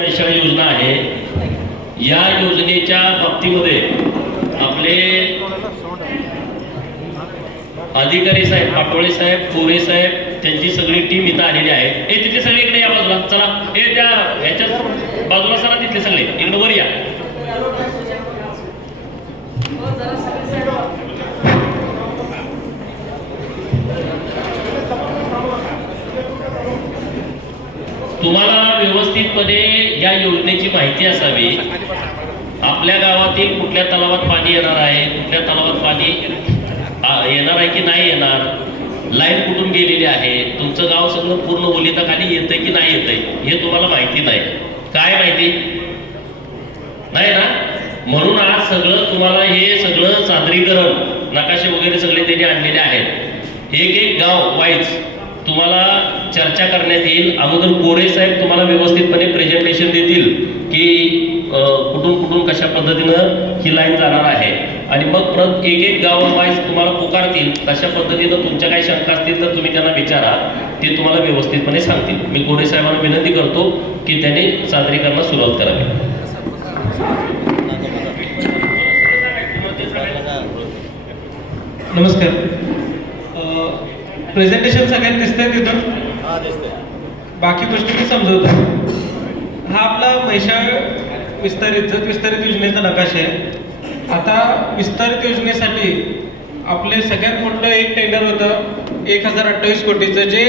पैसा योजना आहे या योजनेच्या बाबतीमध्ये आपले अधिकारी साहेब पाटोळे साहेब कोरे साहेब त्यांची सगळी टीम इथं आलेली आहे हे तिथे सगळे इकडे या बाजूला. चला. हे त्या ह्याच्या बाजूला सरा तिथले सगळे. इकडे वर या. तुम्हाला व्यवस्थितपणे या योजनेची माहिती असावी. आपल्या गावातील कुठल्या तलावात पाणी येणार आहे कुठल्या तलावात पाणी येणार आहे की नाही येणार लाईन कुठून गेलेली आहे तुमचं गाव सगळं पूर्ण ओलिताखाली येतंय की नाही येतंय हे तुम्हाला माहिती नाही. काय माहिती? नाही ना? म्हणून आज सगळं तुम्हाला हे सगळं सादरीकरण नकाशे वगैरे सगळे त्यांनी आणलेले आहेत. एक एक गाव वाईज तुम्हाला चर्चा करण्यात येईल. अगोदर कोरे साहेब तुम्हाला व्यवस्थितपणे प्रेझेंटेशन देतील की कुठून कुठून कशा पद्धतीनं ही लाईन जाणार आहे. आणि मग परत एक एक गाव वाईज तुम्हाला पुकारतील. तशा पद्धतीनं तुमच्या काही शंका असतील तर तुम्ही त्यांना विचारा. ते तुम्हाला व्यवस्थितपणे सांगतील. मी कोरे साहेबांना विनंती करतो की त्यांनी सादरीकरणास सुरुवात करावी. नमस्कार. प्रेझेंटेशन सगळ्यांना दिसतंय तिथं? बाकी गोष्टी मी समजवतो. हा आपला म्हैसाळ विस्तारित जत विस्तारित योजनेचा नकाशा आहे. आता विस्तारित योजनेसाठी आपले सगळ्यात मोठं एक टेंडर होतं एक हजार अठ्ठावीस कोटीचं जे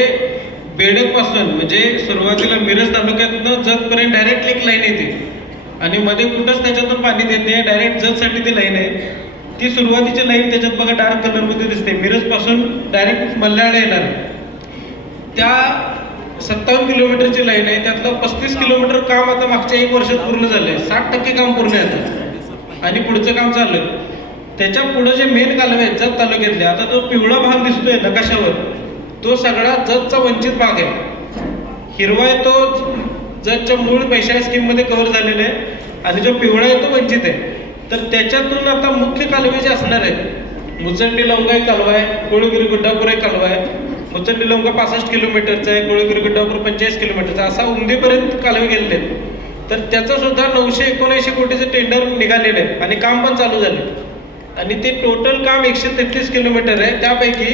बेडकपासून म्हणजे सुरुवातीला मिरज तालुक्यातनं जतपर्यंत डायरेक्ट एक लाईन येते. आणि मध्ये कुठंच त्याच्यातून पाणी देत नाही डायरेक्ट जतसाठी ती लाईन आहे. ती सुरुवातीची लाईन त्याच्यात बघा डार्क कलरमध्ये दिसते. मिरजपासून डायरेक्ट मल्हारला येणार. त्या सत्तावन्न किलोमीटरची लाईन आहे. त्यातलं पस्तीस किलोमीटर काम आता मागच्या एक वर्षात पूर्ण झालंय. साठ टक्के काम पूर्ण आहे आणि पुढचं काम चाललं त्याच्या पुढं जे मेन कालवे आहेत जत तालुक्यातले आता तो पिवळा भाग दिसतोय नकाशावर. तो सगळा जतचा वंचित भाग आहे. हिरवा आहे तो जतच्या मूळ पैशा स्कीममध्ये कव्हर झालेला आहे. आणि जो पिवळा आहे तो वंचित आहे. तर त्याच्यातून आता मुख्य कालवे जे असणार आहेत मुचंडी लवंगा एक कालवा आहे कोळगिरी गुड्डापूर एक कालवा आहे मुचंडी लवंगा पासष्ट किलोमीटरचा आहे कोळगिरी गुड्डापूर पंचेचाळीस किलोमीटरचा असा उमदीपर्यंत कालवे गेलेले आहेत. तर त्याचं सुद्धा नऊशे एकोणऐंशी कोटीचं टेंडर निघालेलं आहे आणि काम पण चालू झाले आणि ते टोटल काम एकशे तेहतीस किलोमीटर आहे. त्यापैकी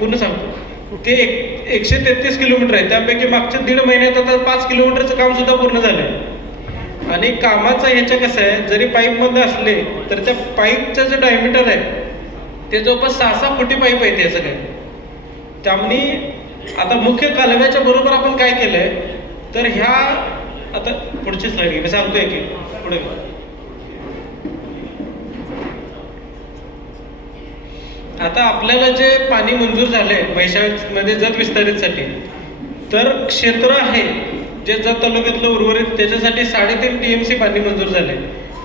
पूर्ण सांगतो. ते एक एकशे तेहतीस किलोमीटर आहे. त्यापैकी मागच्या दीड महिन्यात आता पाच किलोमीटरचं काम सुद्धा पूर्ण झालं आहे. आणि कामाचं ह्याच्या कसं आहे जरी पाईपमध्ये असले तर त्या पाईपचं जे डायमीटर आहे ते जवळपास सहा सहा फुटी पाईप आहे त्याचं काय त्यामुळे आता मुख्य कालव्याच्या बरोबर आपण काय केलंय तर ह्या आता पुढची स्लाईड मी सांगतोय की पुढे आता आपल्याला जे पाणी मंजूर झालंय म्हैसाळमध्ये जत विस्तारितसाठी तर क्षेत्र आहे जे जत तालुक्यातलं उर्वरित त्याच्यासाठी साडेतीन टी एम सी पाणी मंजूर झाले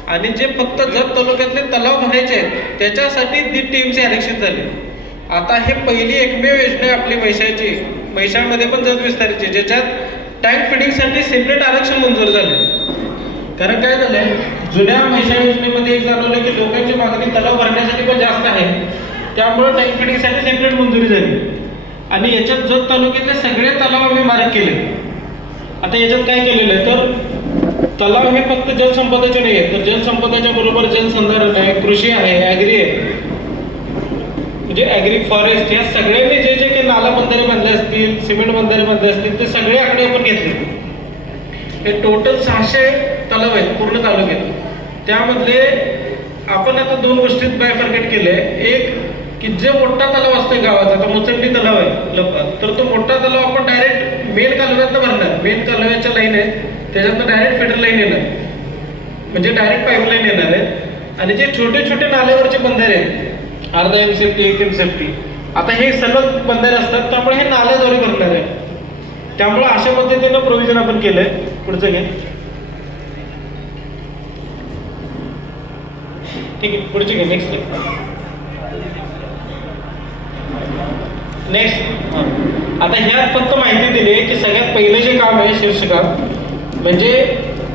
आणि जे फक्त जत तालुक्यातले तलाव भरायचे आहेत त्याच्यासाठी दीड टी एम सी आरक्षित झाले. आता हे पहिली एकमेव योजना आहे आपली म्हैसाळची. म्हैसाळमध्ये पण जत विस्तारायची ज्याच्यात टँक फिडिंगसाठी सेपरेट आरक्षण मंजूर झाले कारण काय झालंय जुन्या म्हैसाळ योजनेमध्ये एक जाणवलं की लोकांची मागणी तलाव भरण्यासाठी पण जास्त आहे. त्यामुळे टँक फिडिंगसाठी सेपरेट मंजुरी झाली. आणि याच्यात जत तालुक्यातले सगळे तलाव आम्ही मार्क केले. आता याच्यात काय केलेलं आहे? तर तलाव हे फक्त जलसंपदाचे नाही आहेत. तर जलसंपदाच्या बरोबर जलसंधारण आहे कृषी आहे ॲग्री आहे. म्हणजे ॲग्री फॉरेस्ट या सगळ्यांनी जे जे काही नाला बंधारे बांधले असतील सिमेंट बंधारे बांधले असतील ते सगळे आकडे आपण घेतले. हे टोटल सहाशे तलाव आहेत पूर्ण तालुक्यात. त्यामधले आपण आता दोन गोष्टीत बायफर्केट केले एक की जे मोठा तलाव असतोय गावाचा आता मुचंडी तलाव आहे लपात तर तो मोठा तलाव आपण डायरेक्ट मेन कालव्यातनं भरणार. मेन कालव्याच्या लाईन आहे त्याच्यातनं डायरेक्ट फेडर लाईन येणार. म्हणजे डायरेक्ट पाईपलाईन येणार आहे आणि जे छोटे छोटे नाल्यावरचे बंधारे आहेत अर्धा एम सेफ्टी एक एम सेफ्टी आता हे सलग बंधारे असतात त्यामुळे हे नाल्याद्वारे भरणार आहे त्यामुळे अशा पद्धतीनं प्रोव्हिजन आपण केलंय. पुढचं घे. ठीक आहे पुढचे घे नेक्स्ट नेक्स्ट आता ह्यात फक्त माहिती दिली की सगळ्यात पहिलं जे काम आहे शीर्षकात म्हणजे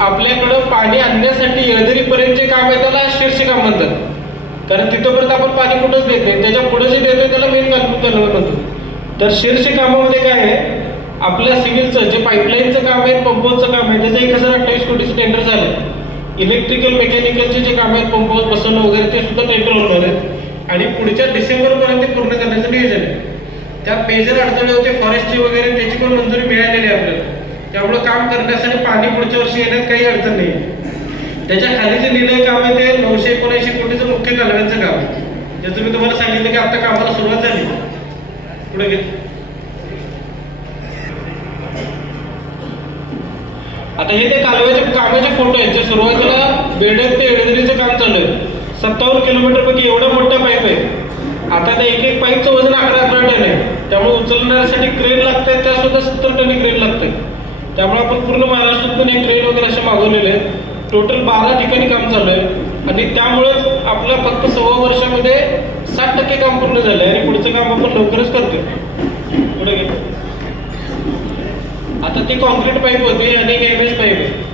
आपल्याकडं पाणी आणण्यासाठी येळदरीपर्यंत जे काम आहे त्याला शीर्षकाम म्हणतात कारण तिथंपर्यंत आपण पाणी कुठंच देत नाही त्याच्या पुढे जे देतोय त्याला मेन कालवे म्हणतो तर शीर्ष कामामध्ये काय आहे? आपल्या सिव्हिलचं जे पाईपलाईनचं काम आहे पंपवरचं काम आहे त्याचं एक हजार अठ्ठावीस कोटीचं टेंडर झालं. इलेक्ट्रिकल मेकॅनिकलचे जे काम आहेत पंपवर बसवणं वगैरे ते सुद्धा टेंडर होणार आहेत. आणि पुढच्या डिसेंबरपर्यंत पूर्ण करण्याचं नियोजन आहे. त्यात मेजर अडथळे होते फॉरेस्टची वगैरे त्याची पण मंजुरी मिळालेली आहे आपल्याला. त्यामुळं काम करण्यासाठी पाणी पुढच्या वर्षी येण्यात काही अडचण नाही. त्याच्याखाली जे लिहिलंय काम आहे ते नऊशे एकोणऐंशी कोटीचं मुख्य कालव्यांचं काम आहे. ज्याचं मी तुम्हाला सांगितलं की आता कामाला सुरुवात झाली. पुढे घे. आता हे ते कालव्याचे कामाचे फोटो आहेत जे सुरुवातीला बेडक ते एडदरीचं काम चालू आहे. सत्तावन्न किलोमीटर पैकी एवढा मोठा पाईप आहे. आता त्या एक एक पाईपचं वजन अकरा अकरा टन आहे. त्यामुळे उचलण्यासाठी क्रेन लागतात त्या सुद्धा सत्तर टनी क्रेन लागते त्यामुळे आपण पूर्ण महाराष्ट्रातून एक क्रेन वगैरे असे मागवलेले आहेत. टोटल बारा ठिकाणी काम चालू आहे. आणि त्यामुळेच आपल्या फक्त सव्वा वर्षामध्ये साठ टक्के काम पूर्ण झालं आहे आणि पुढचं काम आपण लवकरच करतोय. पुढे आता ती कॉन्क्रीट पाईप होती आणि एम एस पाईप आहे.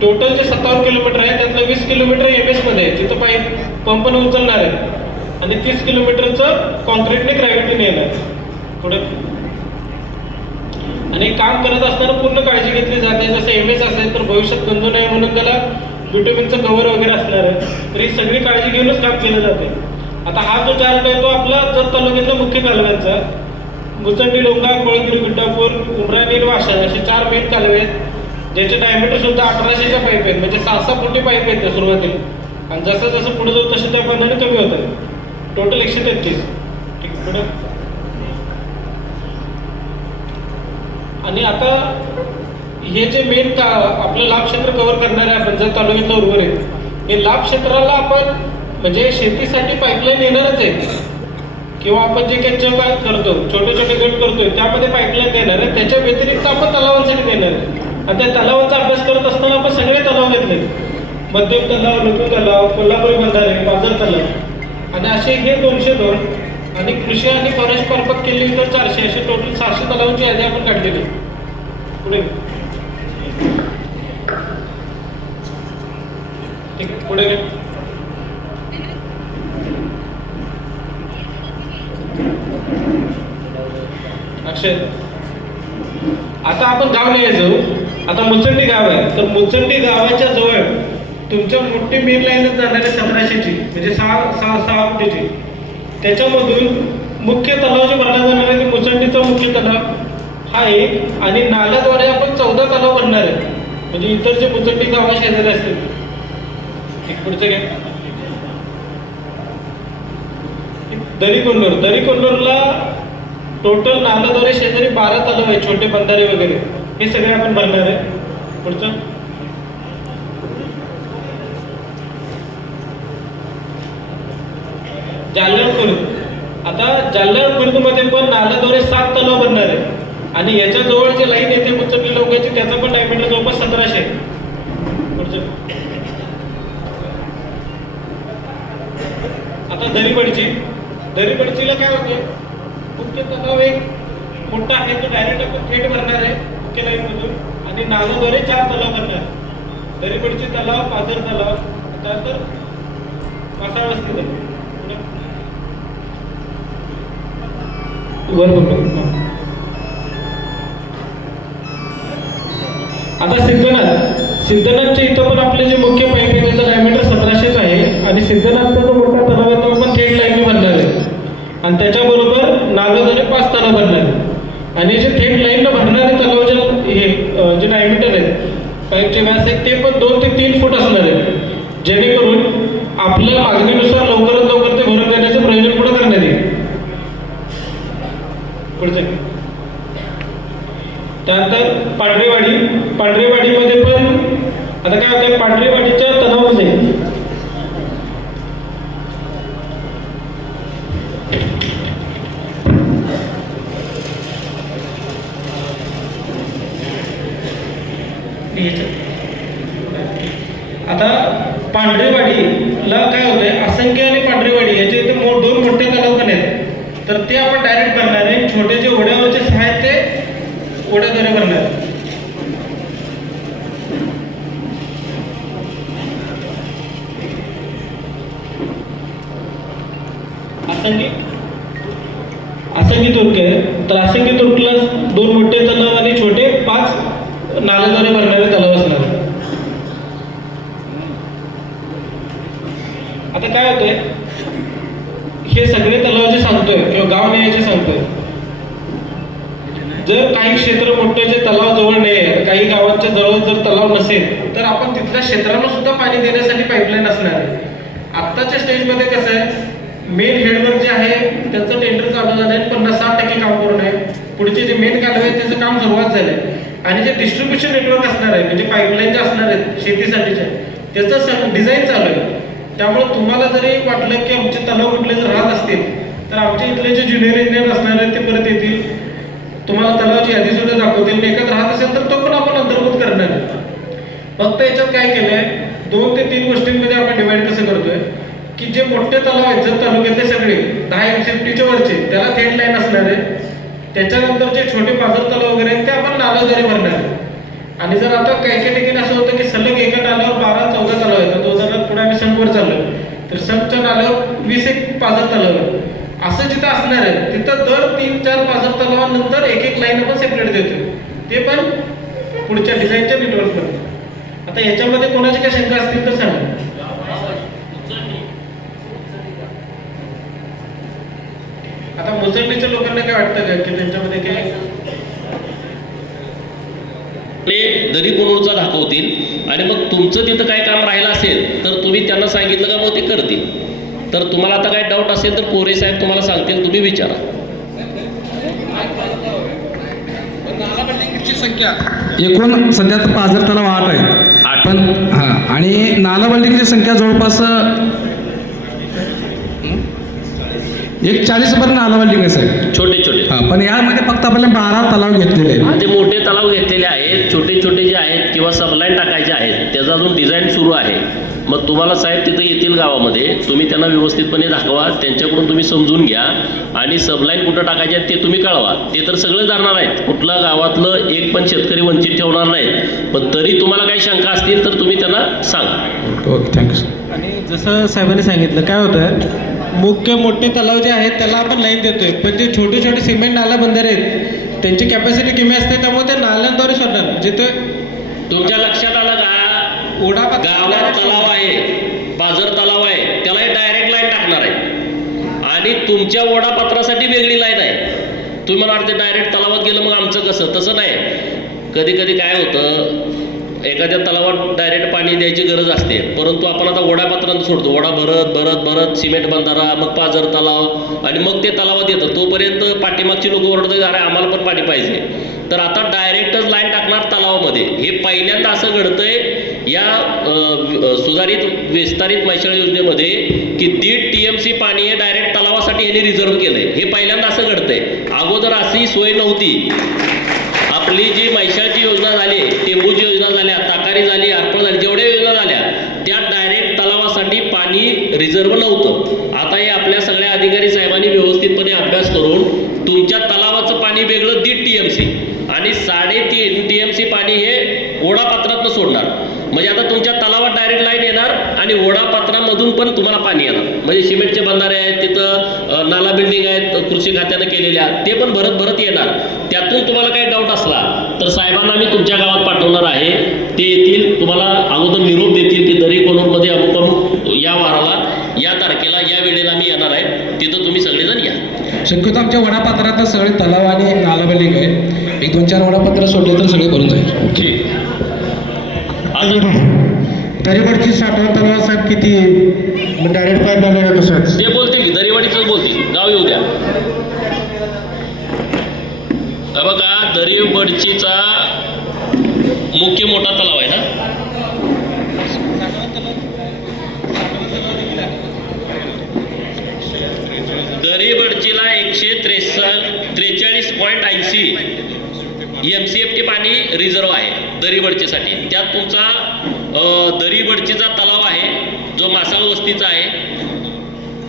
टोटल जे सत्तावन्न किलोमीटर आहे त्यातलं वीस किलोमीटर एम एसमध्ये आहे. तिथं पाईप पंपने उचलणार आहे आणि तीस किलोमीटरचं कॉन्क्रीटने ग्रॅव्हिटीने येणार पुढे आणि काम करत असताना पूर्ण काळजी घेतली जाते. जसं एम एस असेल तर भविष्यात गंजू नये म्हणून त्याला विटॅमिनचं कव्हर वगैरे असणार आहे. तर ही सगळी काळजी घेऊनच काम केलं जाते. आता हा जो चार्ट आहे तो आपला जत तालुक्यातला मुख्य कालव्यांचा. मुचंडी डोंगा कोळगिरी विटापूर उमराणी आणि वाशा असे चार मेन कालवे आहेत. ज्याचे डायमीटर सुद्धा अठराशेच्या पाईप आहेत. म्हणजे सहा सहा फुटी पाईप आहेत त्या सुरुवातीला. आणि जसं जसं पुढे जाऊ तसे त्या प्रमाणे कमी होत आहे टोटल एकशे तेहतीस. ठीक पुढे. आणि आता हे जे मेन का आपलं लाभ क्षेत्र कव्हर करणारे आपण जर तालुक्यातलं आहे हे लाभ क्षेत्राला आपण म्हणजे शेतीसाठी पाईपलाईन येणारच आहे. किंवा आपण जे काही जग करतो छोटे छोटे गट करतोय त्यामध्ये पाईपलाईन देणार आहे. त्याच्या व्यतिरिक्त आपण तलावांसाठी देणार आहे. आणि त्या अभ्यास करत असताना आपण सगळे तलाव घेतले. मध्यम तलाव लघु तलाव कोल्हापुरी बंधारे पाझर तलाव. आणि असे हे दोनशे दोन आणि कृषी आणि फॉरेस्ट मार्फत केली तर चारशे असे टोटल सहाशे तलावांची यादी आपण काढलेली. पुढे ठीक आहे पुढे अक्षय. आता आपण गाव नाही जाऊ. आता मुचंडी गाव आहे. तर मुचंडी गावाच्या जवळ तुमच्या मोठी मेन लाईनच जाणार आहे सतराशेची म्हणजे सहा सहा सहा फुटीची त्याच्यामधून मुख्य तलाव जे भरला जाणार आहे ते मुचंडीचा मुख्य तलाव. हा एक. आणि नाल्याद्वारे आपण चौदा तलाव भरणार आहे. म्हणजे इतर जे मुचंडी गावा शेजारी असतील. एक पुढचं घ्या. दरी कोंडूर दरी टोटल नाल्याद्वारे शेजारी बारा तलाव आहेत छोटे बंधारे वगैरे. हे सगळे आपण भरणार आहे. पुढचं. जालना खुर्द आता जालना खुर्दमध्ये पण नाल्याद्वारे सात तलाव बनणार आहे. आणि याच्या जवळ जे लाईन येते मुचंडी लोकांची त्याचा पण डायमीटर जवळपास सतराशे. पुढचं. आता दरीपडची. दरीपडचीला काय होते मुख्य तलाव एक मोठा आहे तो डायरेक्ट आपण थेट भरणार आहे मुख्य लाईन मधून आणि नाल्याद्वारे चार तलाव भरणार दरीपडची तलाव पाझर तलाव त्यानंतर मासाळ वस्ती तलाव. वर आता सिद्धनाथ. सिद्धनाथच्या इथं पण आपले जे मुख्य पाईप आहे त्याचा डायमीटर सतराशेच आहे. आणि सिद्धनाथचा जो मोठा तलाव आहे तो आपण थेट लाईनने बनणार आहे. आणि त्याच्याबरोबर नागाद्वारे पाच तलाव आणि जे थेट लाईननं भरणारे तलावाचे हे जे डायमीटर आहेत पाईपचे व्यास आहेत ते पण दोन ते तीन फूट असणार आहे जेणेकरून आपल्या मागणीनुसार लवकरात लवकर ते भरून करण्याचं प्रयोजन पुढे करण्यात येईल. पुढचे. त्यानंतर पांढरेवाडी पांढरेवाडीमध्ये पण आता काय होतं पांढरेवाडीच्या तलावामध्ये आता पांढरेवाडीला काय होतंय असंख्य आणि पांढरेवाडी याचे इथे मो दोन मोठे तलाव पण आहेत तर ते आपण डायरेक्ट भरणार आहे छोटे जे ओढ्यावरचे सहा आहेत ते ओढ्याद्वारे भरणार आहे. असंख्य असंख्य तुर्के त्रासंगी तुटला दोन मोठे तलाव आणि छोटे पाच नाल्याद्वारे भरणारे तलाव असणार आता काय होतंय हे सगळे तलाव जे सांगतोय किंवा गाव जर काही क्षेत्र मोठे जे तलाव जवळ नाही आहे काही गावांच्या जवळ जर तलाव नसेल तर आपण तिथल्या क्षेत्राला सुद्धा पाणी देण्यासाठी पाईपलाईन असणार आहे. आत्ताच्या स्टेजमध्ये कसं आहे मेन हेडवर्क जे आहे त्यांचं टेंडर चालू झालं आहे पन्नास साठ टक्के काम पूर्ण आहे. पुढचे जे मेन कालवे आहेत त्याचं काम सुरुवात झालं आहे आणि जे डिस्ट्रीब्युशन नेटवर्क असणार आहे म्हणजे पाईपलाईन जे असणार आहेत शेतीसाठीचे त्याचं डिझाईन चालू आहे. त्यामुळे तुम्हाला जरी वाटलं की आमचे तलाव कुठले जर राहत असतील तर आमच्या इथले जे ज्युनियर इंजिनियर असणार आहेत ते परत येतील. तुम्हाला तलावाची यादी सुद्धा दाखवतील. एकत्र राहत असेल तर तो पण आपण अंतर्भूत करणार फक्त याच्यात काय केलंय दोन ते तीन गोष्टींमध्ये आपण डिवाइड कसं करतोय की जे मोठे तलाव आहेत जर तालुक्यातले सगळे दहा एमसीएफटीच्या वरचे त्याला थेट लाईन असणार आहे. त्याच्यानंतर जे छोटे पाझर तलाव वगैरे आहेत ते आपण नालाद्वारे भरणार आहे. आणि जर आता काही काही ठिकाणी असं होतं की सलग एका नाल्यावर बारा चौदा तलाव येतात दोन हजार पुढे आम्ही संघवर चाललो तर संघच्या नाल्यावर वीस एक पाझर तलाव असं जिथं असणार आहे तिथं दर तीन चार पाच तलावानंतर एक एक लाईन आपण सेपरेट देतो. ते पण पुढच्या डिझाईनच्या नेटवर्कमध्ये आता याच्यामध्ये कोणाची काय शंका असतील तर सांगा. आता मुसळणीच्या लोकांना काय वाटतं का की त्यांच्यामध्ये काय? दरी कोणूरचा दाखवतील आणि मग तुमचं तिथं काय काम राहिलं असेल तर तुम्ही त्यांना सांगितलं का मग ते करतील. तर तुम्हाला आता काय डाऊट असेल तर कोरे साहेब तुम्हाला सांगतील तुम्ही विचारा. एकूण सध्या तर पाझर तलाव आठ आहेत. आठ. पण हां आणि नाला बिल्डिंगची संख्या जवळपास एक चाळीसपर्यंत नाला बिल्डिंग आहे साहेब. छोटे छोटे. हां पण यामध्ये फक्त आपल्याला बारा तलाव घेतलेले आहेत. हा, जे मोठे तलाव घेतलेले आहेत छोटे छोटे जे आहेत किंवा सबलाईन टाकायचे आहेत त्याचा अजून डिझाईन सुरू आहे. मग तुम्हाला साहेब तिथं येतील गावामध्ये. तुम्ही त्यांना व्यवस्थितपणे दाखवा त्यांच्याकडून तुम्ही समजून घ्या आणि सबलाईन कुठं टाकायचे आहेत ते तुम्ही कळवा. ते तर सगळं जाणार आहेत. कुठलं गावातलं एक पण शेतकरी वंचित ठेवणार नाहीत. पण तरी तुम्हाला काही शंका असतील तर तुम्ही त्यांना सांगा. ओके थँक्यू सर आणि जसं साहेबांनी सांगितलं काय होतं मुख्य मोठे तलाव जे आहेत त्याला आपण लाईन देतोय. पण जे छोटे छोटे सिमेंट नाला बंधारे आहेत त्यांची कॅपॅसिटी कमी असते त्यामुळे त्या नाल्यांद्वारे सोडणार. जिथे तुमच्या लक्षात आलं का? गावात तलाव आहे. बाजार तलाव आहे. त्याला डायरेक्ट लाईन टाकणार आहे. आणि तुमच्या ओढापत्रासाठी वेगळी लाईन आहे. तुम्ही म्हणाल ते डायरेक्ट तलावात गेलं मग आमचं कसं? तसं नाही. कधी कधी काय होतं एखाद्या तलावात डायरेक्ट पाणी द्यायची गरज असते. परंतु आपण आता ओढापात्रांत सोडतो. ओढा भरत भरत भरत सिमेंट बंधारा मग पाझर तलाव. आणि मग ते तलावात येतं. तोपर्यंत पाठीमागची लोक ओरडतात अरे आम्हाला पण पाणी पाहिजे. तर आता डायरेक्टच लाईन टाकणार तलावामध्ये. हे पहिल्यांदा असं घडतंय या सुधारित विस्तारित मैशाळ योजनेमध्ये की दीड टी एम सी पाणी हे डायरेक्ट तलावासाठी ह्यांनी रिझर्व्ह केलंय. हे पहिल्यांदा असं घडतंय. अगोदर अशी सोय नव्हती. आपली जी मैशाळची योजना झाली टेंबूची योजना झाल्या ताकारी झाली अर्पण झाली जेवढ्या योजना झाल्या त्या डायरेक्ट तलावासाठी पाणी रिझर्व्ह नव्हतं. आता हे आपल्या सगळ्या अधिकारी साहेबांनी व्यवस्थितपणे अभ्यास करून तुमच्या तलावाचं पाणी वेगळं दीड टी एम सी आणि साडेतीन टी एम सी पाणी हे ओढापात्रातनं सोडणार. म्हणजे आता तुमच्या तलावात डायरेक्ट लाईन येणार आणि ओढापात्रामधून पण तुम्हाला पाणी येणार. म्हणजे सिमेंटचे बंधारे आहेत तिथं नाला बिल्डिंग आहेत कृषी खात्यानं केलेल्या ते पण भरत भरत येणार. त्यातून तुम्हाला काही डाऊट असला तर साहेबांना मी तुमच्या गावात पाठवणार आहे. ते येतील तुम्हाला अगोदर निरोप देतील की दरी कोणूरमध्ये अमुक अमुक या वाराला या तारखेला या वेळेला मी येणार आहे. तिथं तुम्ही सगळेजण या. शक्यतो आमच्या वडापात्रात सगळे तलाव आणि नाला बिल्डिंग आहे एक दोन चार वडापात्र सोडले तर सगळे भरून जाईल. ठीक. अजून दरीवरची साठवण तलाव साहेब किती डायरेक्ट पाईप लावलेलं कसं ते बोलतील की दरीवाडीचंच बोलतील. गाव येऊ द्या. हा बघा दरीवडचीचा मुख्य मोठा तलाव आहे ना? दरीवडचीला एकशे त्रेसष्ट त्रेचाळीस पॉईंट ऐंशी एम सी एफ टी पाणी रिझर्व आहे दरीबडचीसाठी त्यात तुमचा दरीबडचीचा तलाव आहे जो मासाळ वस्तीचा आहे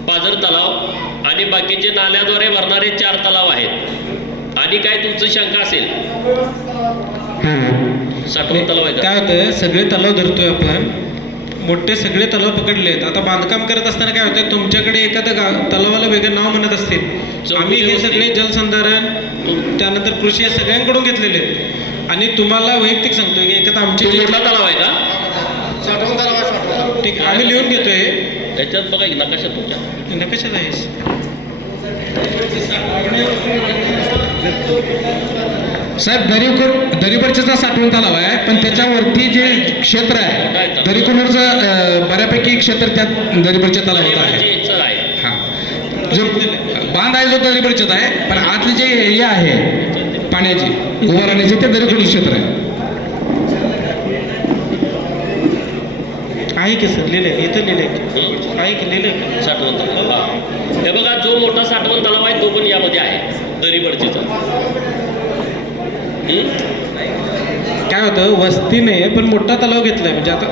पाझर तलाव आणि बाकीचे नाल्याद्वारे भरणारे चार तलाव आहेत. आणि काय तुमचं शंका असेल? साठवण तलाव आहे काय होतं सगळे तलाव धरतोय आपण. मोठे सगळे तलाव पकडले आहेत आता बांधकाम करत असताना काय होतं तुमच्याकडे एखादं गा तलावाला वेगळं नाव म्हणत असतील. आम्ही हे सगळे जलसंधारण त्यानंतर कृषी या सगळ्यांकडून घेतलेले आहेत. आणि तुम्हाला वैयक्तिक सांगतोय की एखादा आमचे तलाव आहे का? ठीक आहे आम्ही लिहून घेतोय. त्याच्यात बघा नकाशा तुमच्या. नकाशात आहेस साहेब दरीकर दरीवरचा साठवण तलाव आहे पण त्याच्यावरती जे क्षेत्र आहे दरीकुनरचं अं, बऱ्यापैकी क्षेत्र त्या दरीवरच्या तलावात आहे हा जो बांध आहे जो दरीवरच्यात आहे पण आतली जे एरिया आहे पाण्याची उभा राहण्याची ते दरीकुनर क्षेत्र आहे आहे की सर लिहिलंय इथं लिहिलंय हं. आहे की लिहिलंय साठवण तलाव हा. हे बघा जो मोठा साठवण तलाव आहे तो पण यामध्ये आहे दरीबडचीचा? काय होतं वस्ती नाही आहे पण मोठा तलाव घेतलाय म्हणजे आता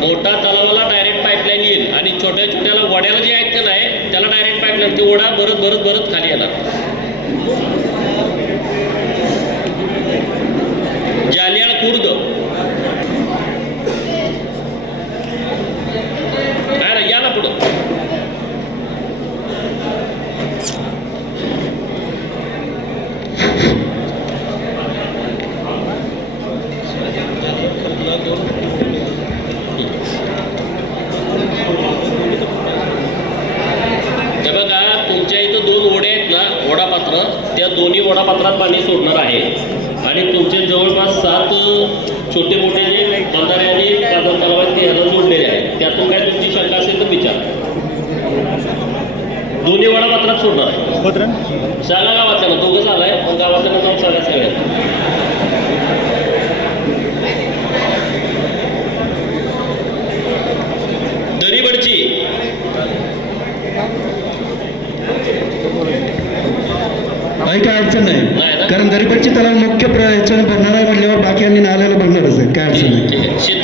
मोठा तलावाला डायरेक्ट पाईपलाईन येईल आणि छोट्या छोट्याला वड्याला जे आहेत का नाही त्याला डायरेक्ट पाईपलाईन ते ओढा भरत भरत भरत खाली येणार. जालियाळ खुर्द काय ना या ना पुढं हे बघा तुमच्या इथं दोन ओढे आहेत ना ओढापात्र त्या दोन्ही ओढापात्रात पाणी सोडणार आहे आणि तुमचे जवळपास सात छोटे मोठे जे बंधारे आणि कादर तलाव आहेत ते ह्याला जोडलेले आहेत त्यातून काय तुमची शंका असेल तर विचार दोन्ही ओढापात्रात सोडणार आहे. सांगा गावातल्या दोघं झालाय. पण गावातल्या नाव सांगा सगळ्यात दरीबडची. काही काय अडचण नाही. ना? नाही कारण दरीपटची तलाव मुख्य प्र भरणार आहे म्हटल्यावर बाकी आम्ही नाल्याला भरणारच आहे. काय अडचण नाही. ठीक आहे. सिद्धार्थ